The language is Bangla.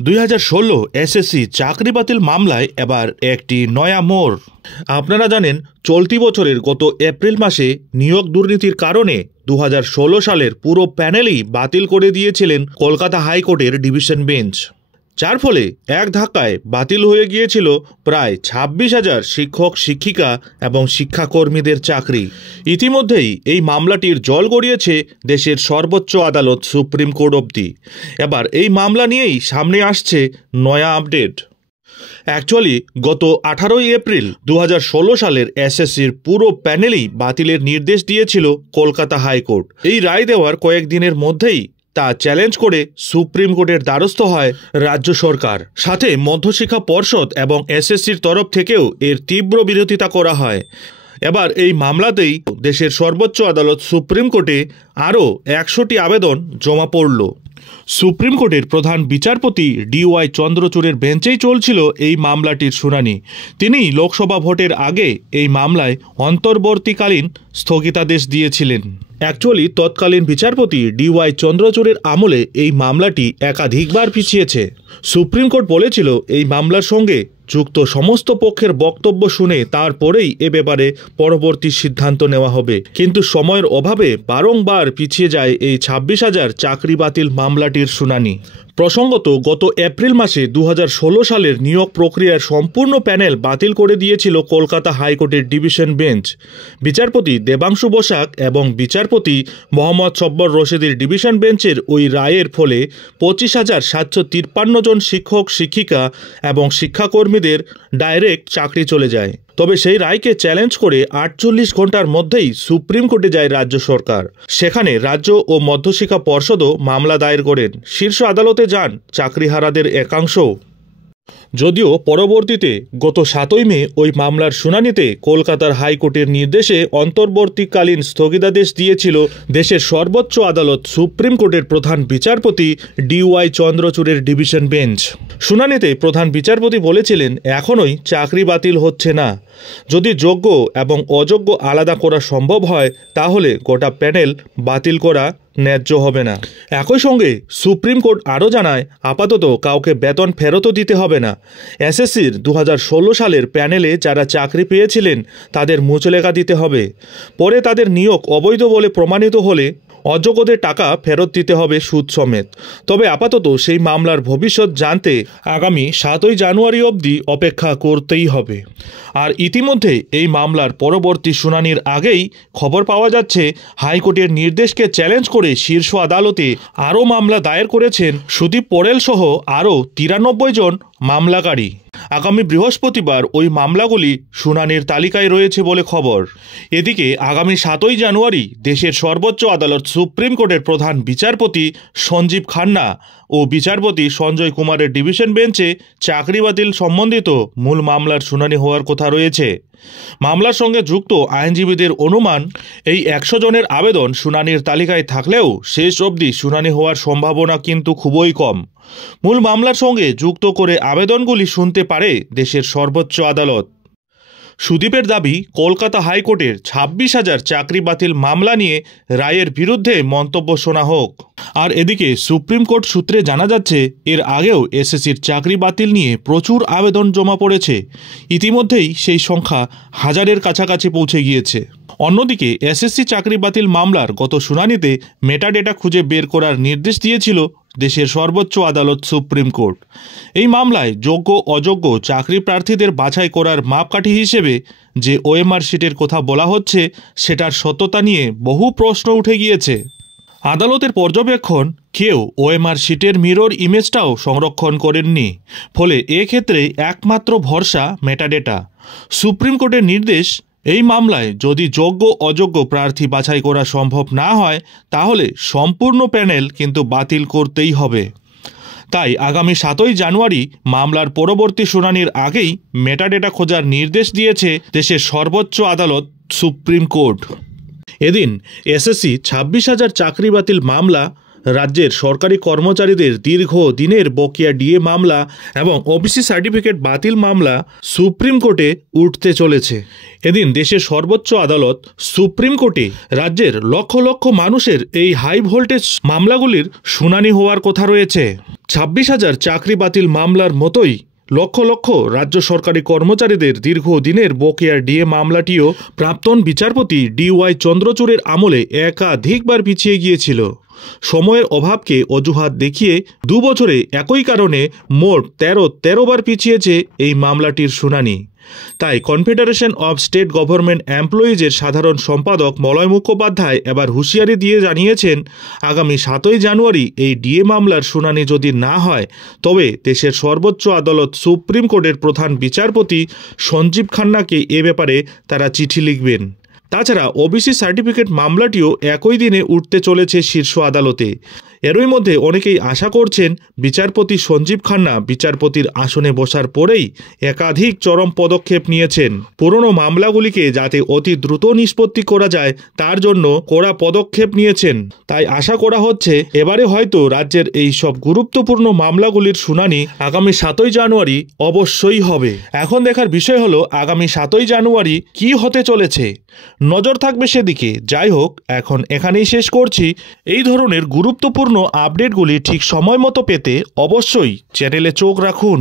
2016 এসএসসি চাকরি বাতিল মামলায় এবার একটি নয়া মোড়। আপনারা জানেন, চলতি বছরের গত এপ্রিল মাসে নিয়োগ দুর্নীতির কারণে 2016 সালের পুরো প্যানেলই বাতিল করে দিয়েছিলেন কলকাতা হাইকোর্টের ডিভিশন বেঞ্চ, যার ফলে এক ধাক্কায় বাতিল হয়ে গিয়েছিল প্রায় 26,000 শিক্ষক, শিক্ষিকা এবং শিক্ষাকর্মীদের চাকরি। ইতিমধ্যেই এই মামলাটির জল গড়িয়েছে দেশের সর্বোচ্চ আদালত সুপ্রিম কোর্ট অবধি। এবার এই মামলা নিয়েই সামনে আসছে নয়া আপডেট। অ্যাকচুয়ালি গত 18 এপ্রিল 2016 সালের এসএসসির পুরো প্যানেলই বাতিলের নির্দেশ দিয়েছিল কলকাতা হাইকোর্ট। এই রায় দেওয়ার কয়েকদিনের মধ্যেই তা চ্যালেঞ্জ করে সুপ্রিম কোর্টের দ্বারস্থ হয় রাজ্য সরকার। সাথে মধ্যশিক্ষা পর্ষদ এবং এসএসসির তরফ থেকেও এর তীব্র বিরোধিতা করা হয়। এবার এই মামলাতেই দেশের সর্বোচ্চ আদালত সুপ্রিম কোর্টে আরও 100টি আবেদন জমা পড়ল। সুপ্রিম কোর্টের প্রধান বিচারপতি DY চন্দ্রচূড়ের বেঞ্চেই চলছিল এই মামলাটির শুনানি। তিনি লোকসভা ভোটের আগে এই মামলায় অন্তর্বর্তীকালীন স্থগিতাদেশ দিয়েছিলেন। অ্যাকচুয়ালি তৎকালীন বিচারপতি DY চন্দ্রচূড়ের আমলে এই মামলাটি একাধিকবার পিছিয়েছে। সুপ্রিম কোর্ট বলেছিল এই মামলার সঙ্গে যুক্ত সমস্ত পক্ষের বক্তব্য শুনে তারপরেই এ ব্যাপারে পরবর্তী সিদ্ধান্ত নেওয়া হবে, কিন্তু সময়ের অভাবে বারংবার পিছিয়ে যায় এই 26,000 চাকরি বাতিল মামলাটির শুনানি। প্রসঙ্গত, গত এপ্রিল মাসে 2016 সালের নিয়োগ প্রক্রিয়ার সম্পূর্ণ প্যানেল বাতিল করে দিয়েছিল কলকাতা হাইকোর্টের ডিভিশন বেঞ্চ। বিচারপতি দেবাংশু বসাক এবং বিচারপতি মোহাম্মদ সব্বর রশিদের ডিভিশন বেঞ্চের ওই রায়ের ফলে 25,753 জন শিক্ষক, শিক্ষিকা এবং শিক্ষাকর্মীদের ডাইরেক্ট চাকরি চলে যায়। তবে সেই রায়কে চ্যালেঞ্জ করে 48 ঘন্টার মধ্যেই সুপ্রিম কোর্টে যায় রাজ্য সরকার। সেখানে রাজ্য ও মধ্যশিক্ষা পর্ষদও মামলা দায়ের করেন। শীর্ষ আদালতে যান চাকরিহারাদের একাংশ। যদিও পরবর্তীতে গত 7 মে ওই মামলার শুনানিতে কলকাতার হাইকোর্টের নির্দেশে অন্তর্বর্তীকালীন স্থগিতাদেশ দিয়েছিল দেশের সর্বোচ্চ আদালত সুপ্রিম কোর্টের প্রধান বিচারপতি DY চন্দ্রচূড়ের ডিভিশন বেঞ্চ। শুনানিতে প্রধান বিচারপতি বলেছিলেন, এখনই চাকরি বাতিল হচ্ছে না। যদি যোগ্য এবং অযোগ্য আলাদা করা সম্ভব হয় তাহলে গোটা প্যানেল বাতিল করা ন্যায্য হবে না। একই সঙ্গে সুপ্রিম কোর্ট আরও জানায়, আপাতত কাউকে বেতন ফেরতও দিতে হবে না। এসএসসির 2016 সালের প্যানেলে যারা চাকরি পেয়েছিলেন তাদের মুচলেখা দিতে হবে। পরে তাদের নিয়োগ অবৈধ বলে প্রমাণিত হলে অযোগ্যদের টাকা ফেরত দিতে হবে সুদ সমেত। তবে আপাতত সেই মামলার ভবিষ্যৎ জানতে আগামী 7 জানুয়ারি অবধি অপেক্ষা করতেই হবে। আর ইতিমধ্যে এই মামলার পরবর্তী শুনানির আগেই খবর পাওয়া যাচ্ছে হাইকোর্টের নির্দেশকে চ্যালেঞ্জ করে শীর্ষ আদালতে আরও মামলা দায়ের করেছেন সুদীপ পরেল সহ আরও 93 জন মামলাকারী। আগামী বৃহস্পতিবার ওই মামলাগুলি শুনানির তালিকায় রয়েছে বলে খবর। এদিকে আগামী 7 জানুয়ারি দেশের সর্বোচ্চ আদালত সুপ্রিম কোর্টের প্রধান বিচারপতি সঞ্জীব খান্না ও বিচারপতি সঞ্জয় কুমারের ডিভিশন বেঞ্চে চাকরি বাতিল সম্বন্ধিত মূল মামলার শুনানি হওয়ার কথা রয়েছে। মামলার সঙ্গে যুক্ত আইনজীবীদের অনুমান, এই 100 জনের আবেদন শুনানির তালিকায় থাকলেও শেষ অবধি শুনানি হওয়ার সম্ভাবনা কিন্তু খুবই কম। মূল মামলার সঙ্গে যুক্ত করে আবেদনগুলি শুনতে পারে দেশের সর্বোচ্চ আদালত। সুদীপের দাবি, কলকাতা হাইকোর্টের 26,000 চাকরি বাতিল মামলা নিয়ে রায়ের বিরুদ্ধে মন্তব্য শোনা হোক। আর এদিকে সুপ্রিম কোর্ট সূত্রে জানা যাচ্ছে, এর আগেও এসএসসির চাকরি বাতিল নিয়ে প্রচুর আবেদন জমা পড়েছে। ইতিমধ্যেই সেই সংখ্যা 1000-এর কাছাকাছি পৌঁছে গিয়েছে। অন্যদিকে এসএসসি চাকরি বাতিল মামলার গত শুনানিতে মেটাডেটা খুঁজে বের করার নির্দেশ দিয়েছিল দেশের সর্বোচ্চ আদালত সুপ্রিম কোর্ট। এই মামলায় যোগ্য অযোগ্য চাকরি প্রার্থীদের বাছাই করার মাপকাঠি হিসেবে যে OMR শিটের কথা বলা হচ্ছে সেটার সত্যতা নিয়ে বহু প্রশ্ন উঠে গিয়েছে। আদালতের পর্যবেক্ষণ, কেউ OMR শিটের মিরর ইমেজটাও সংরক্ষণ করেননি। ফলে এক্ষেত্রে একমাত্র ভরসা মেটাডেটা। সুপ্রিম কোর্টের নির্দেশ, এই মামলায় যদি যোগ্য অযোগ্য প্রার্থী বাছাই করা সম্ভব না হয় তাহলে সম্পূর্ণ প্যানেল কিন্তু বাতিল করতেই হবে। তাই আগামী 7 জানুয়ারি মামলার পরবর্তী শুনানির আগেই মেটাডেটা খোঁজার নির্দেশ দিয়েছে দেশের সর্বোচ্চ আদালত সুপ্রিম কোর্ট। এদিন এসএসসি 26,000 চাকরি বাতিল মামলা রাজ্যের সরকারি কর্মচারীদের দীর্ঘ দিনের বকেয়া ডিএ মামলা এবং ওবিসি সার্টিফিকেট বাতিল মামলা সুপ্রিম কোর্টে উঠতে চলেছে। এদিন দেশের সর্বোচ্চ আদালত সুপ্রিম কোর্টে রাজ্যের লক্ষ লক্ষ মানুষের এই হাই ভোল্টেজ মামলাগুলির শুনানি হওয়ার কথা রয়েছে। 26,000 চাকরি বাতিল মামলার মতোই লক্ষ লক্ষ রাজ্য সরকারি কর্মচারীদের দীর্ঘদিনের বকেয়া ডিএ মামলাটিও প্রাক্তন বিচারপতি DY চন্দ্রচূড়ের আমলে একাধিকবার পিছিয়ে গিয়েছিল। সময়ের অভাবকে অজুহাত দেখিয়ে 2 বছরে একই কারণে মোট 13 বার পিছিয়েছে এই মামলাটির শুনানি। তাই কনফেডারেশন অব স্টেট গভর্নমেন্ট এমপ্লয়িজের সাধারণ সম্পাদক মলয় মুখোপাধ্যায় এবার হুঁশিয়ারি দিয়ে জানিয়েছেন, আগামী 7ই জানুয়ারি এই ডিএ মামলার শুনানি যদি না হয় তবে দেশের সর্বোচ্চ আদালত সুপ্রিম কোর্টের প্রধান বিচারপতি সঞ্জীব খান্নাকে এ ব্যাপারে তারা চিঠি লিখবেন। তাছাড়া ওবিসি সার্টিফিকেট মামলাটিও একই দিনে উঠতে চলেছে শীর্ষ আদালতে। এরই মধ্যে অনেকেই আশা করছেন বিচারপতি সঞ্জীব খান্না বিচারপতির আসনে বসার পরেই একাধিক চরম পদক্ষেপ নিয়েছেন। পুরনো মামলাগুলিকে যাতে অতি দ্রুত নিষ্পত্তি করা যায় তার জন্য কড়া পদক্ষেপ নিয়েছেন। তাই আশা করা হচ্ছে এবারে হয়তো রাজ্যের এই সব গুরুত্বপূর্ণ মামলাগুলির শুনানি আগামী 7ই জানুয়ারি অবশ্যই হবে। এখন দেখার বিষয় হলো আগামী 7ই জানুয়ারি কি হতে চলেছে, নজর থাকবে সেদিকে। যাই হোক, এখন এখানেই শেষ করছি। এই ধরনের গুরুত্বপূর্ণ আপডেটগুলি ঠিক সময় মতো পেতে অবশ্যই চ্যানেলে চোখ রাখুন।